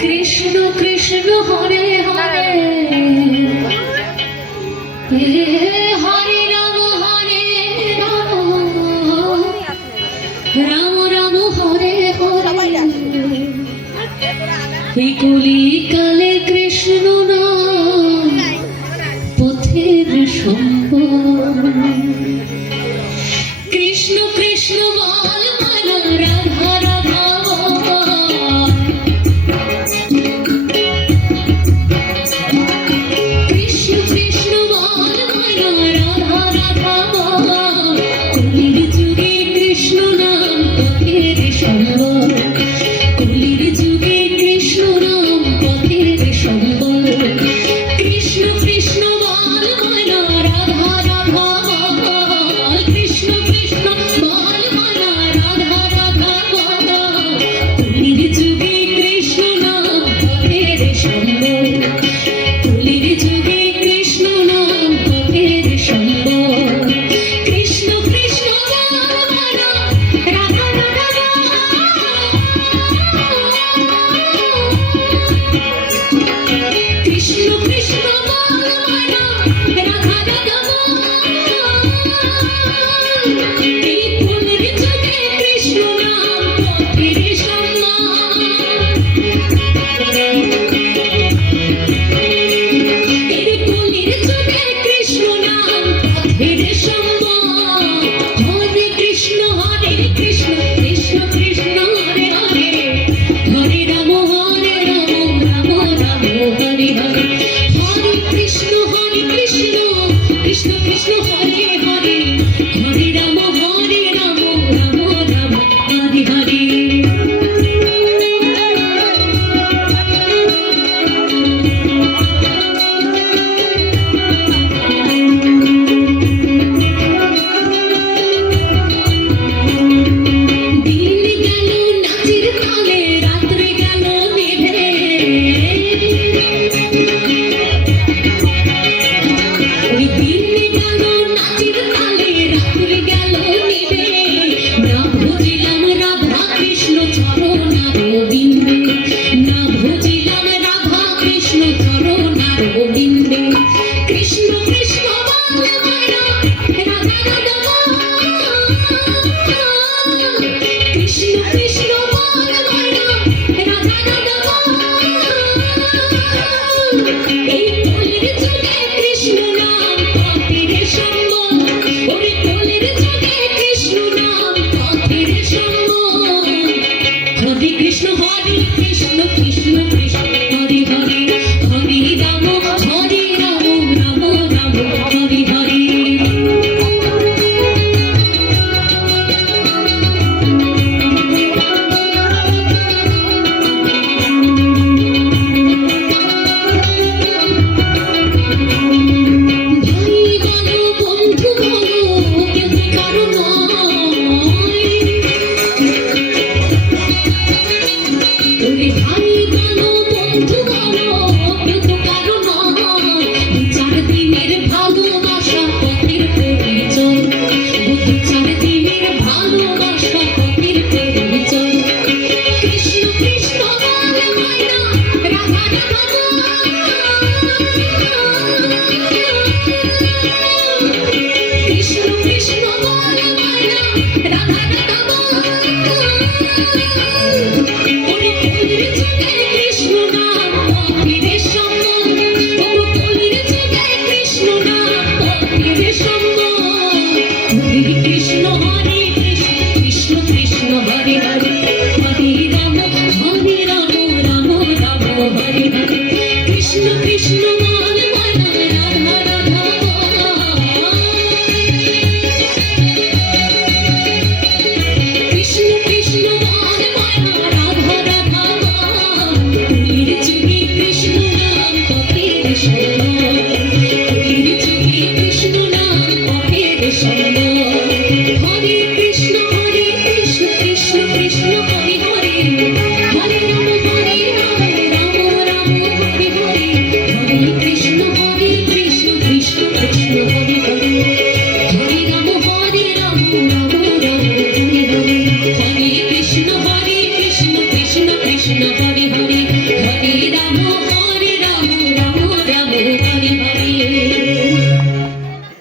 কৃষ্ণ কৃষ্ণ হরে হরে হরে রাম রাম রাম হরে হরে এই কলিকালে কৃষ্ণ নাম পথের সম্বল কৃষ্ণ কৃষ্ণ বল মালা রাধা রাধা কৃষ্ণ কৃষ্ণ বল মালা রাধা রাধা কলির যুগে কৃষ্ণ নাম পথের সম্বল কলির যুগে কৃষ্ণ নাম পথের সম্বল কৃষ্ণ কৃষ্ণ বল মালা রাধা রাধা কৃষ্ণ কৃষ্ণ বল মালা রাধা রাধা কলির যুগে কৃষ্ণ নাম পথের সম্বল কলির যুগে কৃষ্ণ নাম পথের সম্বল কৃষ্ণ কৃষ্ণ বল মালা রাধা রাধা কৃষ্ণ কৃষ্ণ বল মালা রাধা রাধা এই কলির যুগে কৃষ্ণ নাম পথের সম্বল এই কলির যুগে কৃষ্ণ নাম পথের সম্বল হরে কৃষ্ণ কৃষ্ণ কৃষ্ণ হরে হরে হরে রাম রাম রাম হরে হরে হরে কৃষ্ণ কৃষ্ণ কৃষ্ণ হরে হরে হরে রাম রাম রাম হরে হরে দিন গেল নাচের তালে রাত্রে গেল নিভে ওই দিন গেল নাচের তালে রাত্রে গেল নিভে না ভজিলাম রাধা কৃষ্ণ চরণারবিন্দে না ভজিলাম রাধা কৃষ্ণ চরণারবিন্দে কৃষ্ণ কৃষ্ণ বল মালা রাধা রাধা কৃষ্ণ কৃষ্ণ বল মালা রাধা রাধা এই কলির যুগে কৃষ্ণ নাম পথের সম্বল ওরে কলির যুগে কৃষ্ণ নাম পথের সম্বল হরে কৃষ্ণ কৃষ্ণ কৃষ্ণ হরে হরে হরে রাম রাম রাম হরে হরে ভাই বলো বন্ধু বলো কেউ তো কারো নয় ওরে ভাই বলো বন্ধু বলো কেউ তো কারো নয় দু চার দিনের ভালোবাসা পথের পরিচয় দু চার দিনের ভালোবাসা পথের পরিচয় কৃষ্ণ কৃষ্ণ বল মালা রাধা রাধা কৃষ্ণ কৃষ্ণ বল মালা রাধা রাধা ওরে কলির যুগে কৃষ্ণ নাম পথের সম্বল ওরে কলির যুগে কৃষ্ণ নাম পথের সম্বল হরে কৃষ্ণ কৃষ্ণ কৃষ্ণ হরে হরে